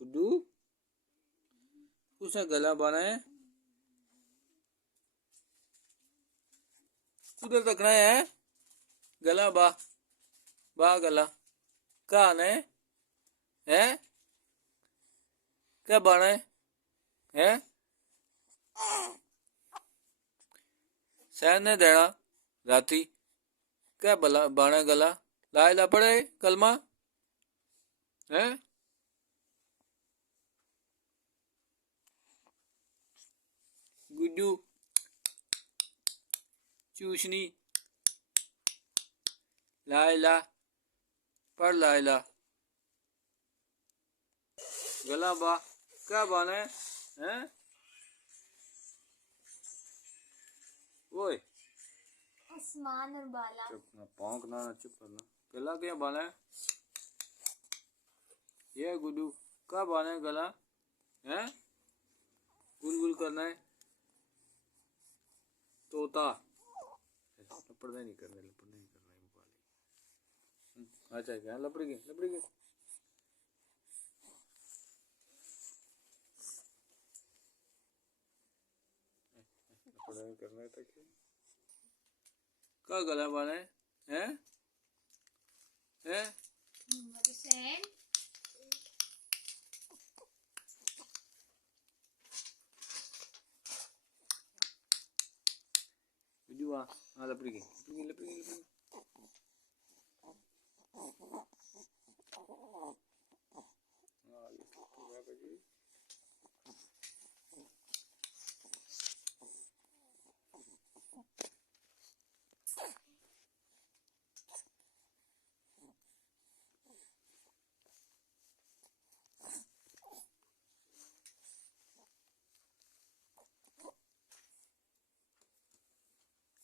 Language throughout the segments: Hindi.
गुड्डू उसने गला बाना है, उधर तकना है गला बा बा गला कहा ने है क्या बाना है सैन ने देना राती क्या बला बाना गला ला ला पड़े कलमा है गुड्डू चूसनी लाइला पढ़ लाइला गला बा क्या बाना है ओए आसमान और बाला चुप ना पौंक ना चुप करना गला क्या बाना है ये गुड्डू क्या बाना है गला है गुल करना है तोता लपड़ना नहीं करना अच्छा क्या लपड़ गए करना था क्या गला बाना है सैन हाँ लपड़ी गई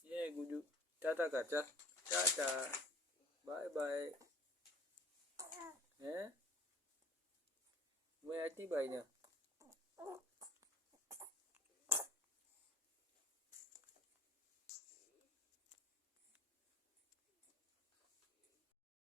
ये गुड्डू टाटा कर चल टाटा बाय बाय हैं मैं आती भाई ना